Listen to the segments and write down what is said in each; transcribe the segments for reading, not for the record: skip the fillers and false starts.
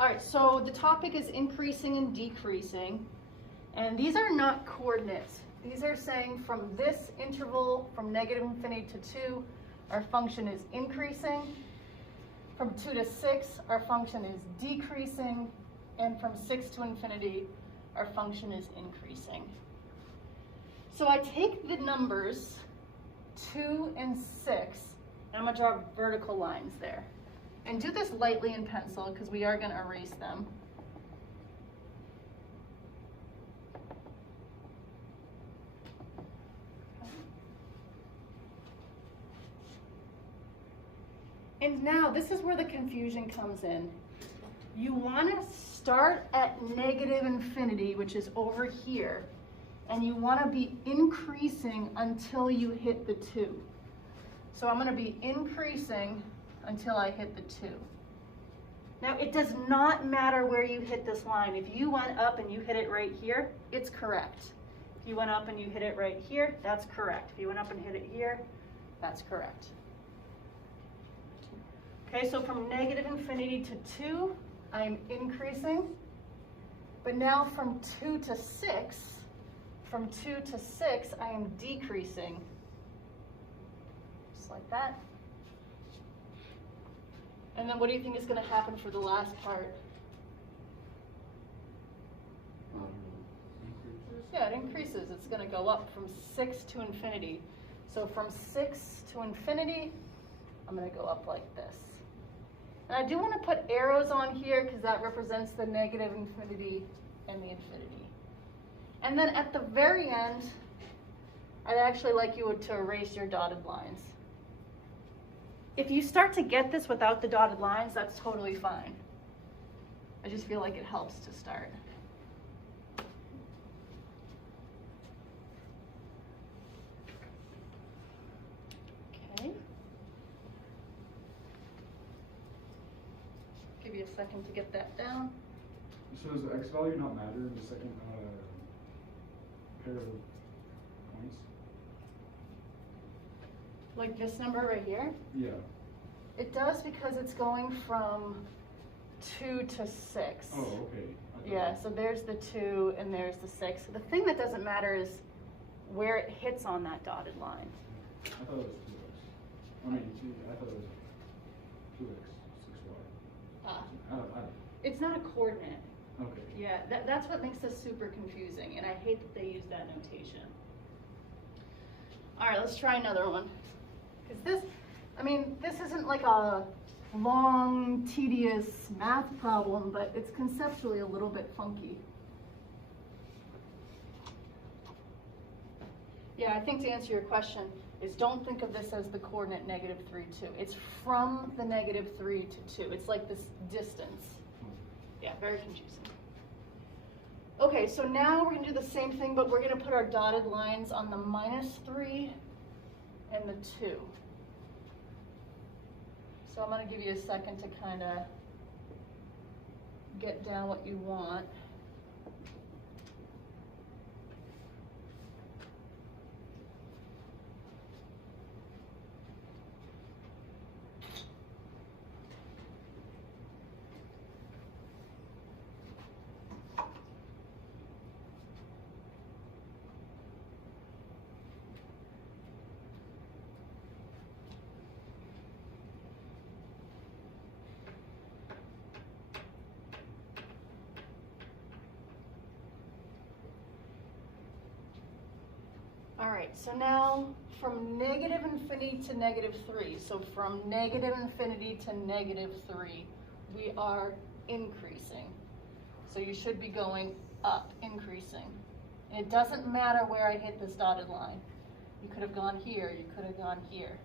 All right, so the topic is increasing and decreasing. And these are not coordinates. These are saying from this interval, from negative infinity to 2, our function is increasing. From 2 to 6, our function is decreasing. And from 6 to infinity, our function is increasing. So I take the numbers 2 and 6, and I'm going to draw vertical lines there. And do this lightly in pencil because we are going to erase them. And now this is where the confusion comes in. You want to start at negative infinity, which is over here, and you want to be increasing until you hit the 2. So I'm going to be increasing until I hit the 2. Now it does not matter where you hit this line. If you went up and you hit it right here, it's correct. If you went up and you hit it right here, that's correct. If you went up and hit it here, that's correct. Okay, so from negative infinity to 2, I'm increasing. But now from 2 to 6, I am decreasing. Just like that. And then what do you think is going to happen for the last part? Yeah, it increases. It's going to go up from 6 to infinity. So from 6 to infinity, I'm going to go up like this. And I do want to put arrows on here because that represents the negative infinity and the infinity. And then at the very end, I'd actually like you to erase your dotted lines. If you start to get this without the dotted lines, that's totally fine. I just feel like it helps to start. Okay. Give you a second to get that down. So does the x value not matter in the second pair of points? Like this number right here? Yeah. It does because it's going from 2 to 6. Oh, okay. Yeah, so there's the 2 and there's the 6. The thing that doesn't matter is where it hits on that dotted line. I thought it was 2x. I mean, I thought it was 2x, 6y. I don't. It's not a coordinate. Okay. Yeah, that's what makes this super confusing, and I hate that they use that notation. All right, let's try another one. Because this isn't like a long, tedious math problem, but it's conceptually a little bit funky. Yeah, I think to answer your question is don't think of this as the coordinate negative 3, 2. It's from the negative 3 to 2. It's like this distance. Yeah, very confusing. Okay, so now we're going to do the same thing, but we're going to put our dotted lines on the -3 and the 2. So I'm going to give you a second to kind of get down what you want. All right, so now from negative infinity to negative 3, so from negative infinity to negative 3, we are increasing. So you should be going up, increasing. And it doesn't matter where I hit this dotted line. You could have gone here, you could have gone here.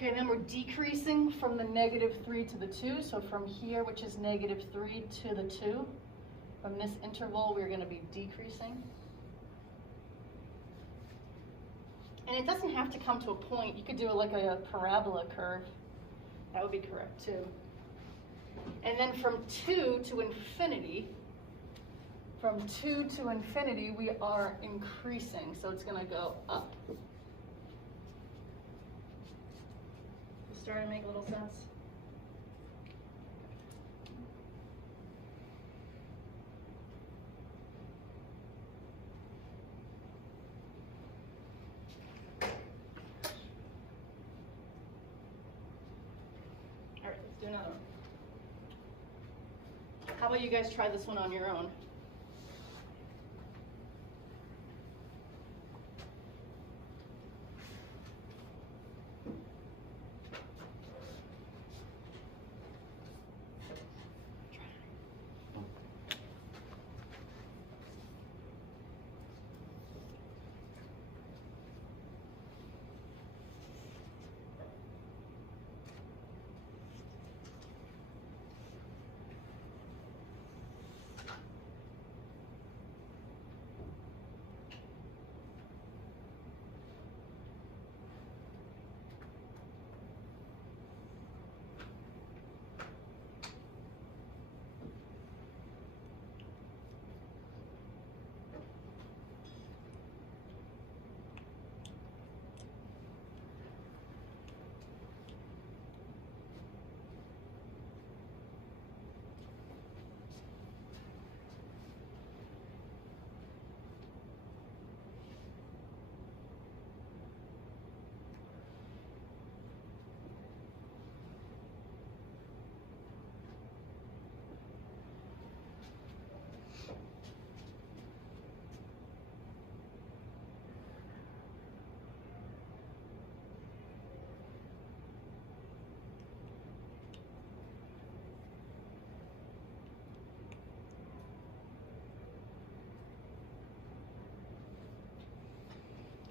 Okay, then we're decreasing from the -3 to the 2. So from here, which is -3 to the 2, from this interval, we're going to be decreasing. And it doesn't have to come to a point. You could do like a parabola curve. That would be correct too. And then from 2 to infinity, from 2 to infinity, we are increasing, so it's gonna go up. It's starting to make a little sense? All right, let's do another one. How about you guys try this one on your own?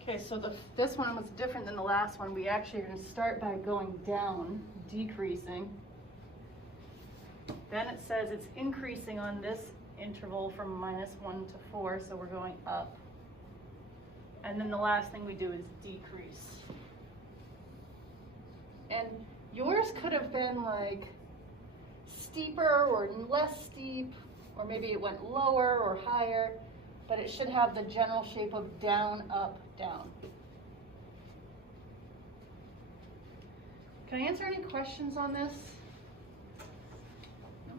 Okay, so this one was different than the last one. We actually are going to start by going down, decreasing. Then it says it's increasing on this interval from -1 to 4, so we're going up. And then the last thing we do is decrease. And yours could have been like steeper or less steep, or maybe it went lower or higher, but it should have the general shape of down, up, down. Can I answer any questions on this? No?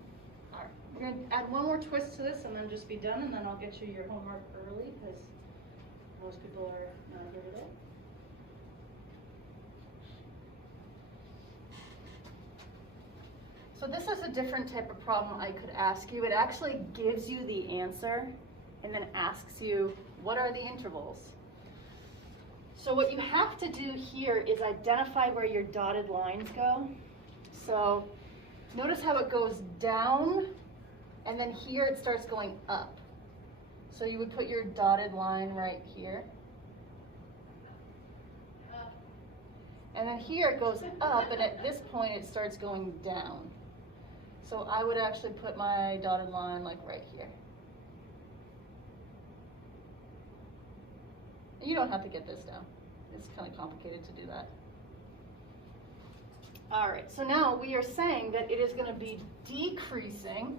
All right, we're gonna add one more twist to this and then just be done, and then I'll get you your homework early because most people are not here today. So this is a different type of problem I could ask you. It actually gives you the answer and then asks you, what are the intervals? So what you have to do here is identify where your dotted lines go. So notice how it goes down, and then here it starts going up. So you would put your dotted line right here. And then here it goes up, and at this point it starts going down. So I would actually put my dotted line like right here. You don't have to get this down. It's kind of complicated to do that. All right, so now we are saying that it is going to be decreasing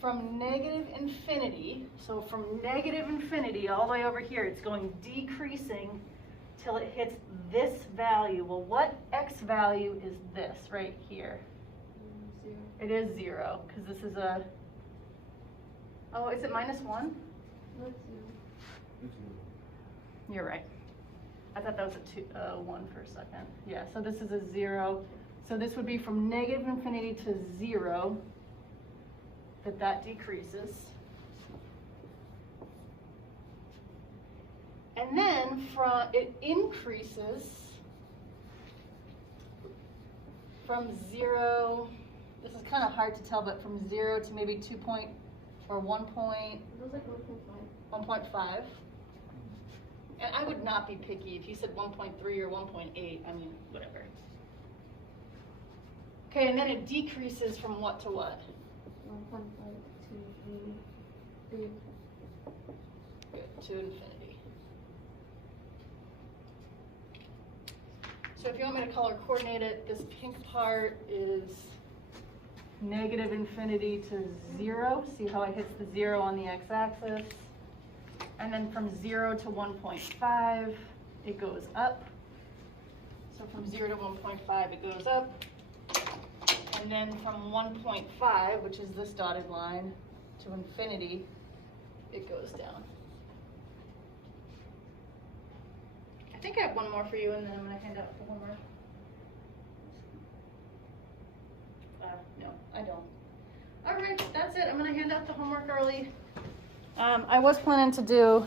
from -infinity. So from -infinity all the way over here, it's going decreasing till it hits this value. Well, what x value is this right here? 0. It is 0, because this is a, oh, is it -1? No, it's 0. You're right. I thought that was a 1 for a second. Yeah, so this is a 0. So this would be from -infinity to 0 that decreases. And then it increases from 0, this is kind of hard to tell, but from 0 to maybe 2 point or 1 point. It was like 1.5. 1.5. And I would not be picky if you said 1.3 or 1.8, I mean, whatever. Okay, and then it decreases from what to what? 1.5 to 3. Good, to infinity. So if you want me to color coordinate it, this pink part is negative infinity to 0. See how it hits the 0 on the x-axis? And then from 0 to 1.5, it goes up. So from 0 to 1.5, it goes up. And then from 1.5, which is this dotted line, to infinity, it goes down. I think I have one more for you, and then I'm going to hand out the homework. No, I don't. All right, that's it. I'm going to hand out the homework early. I was planning to do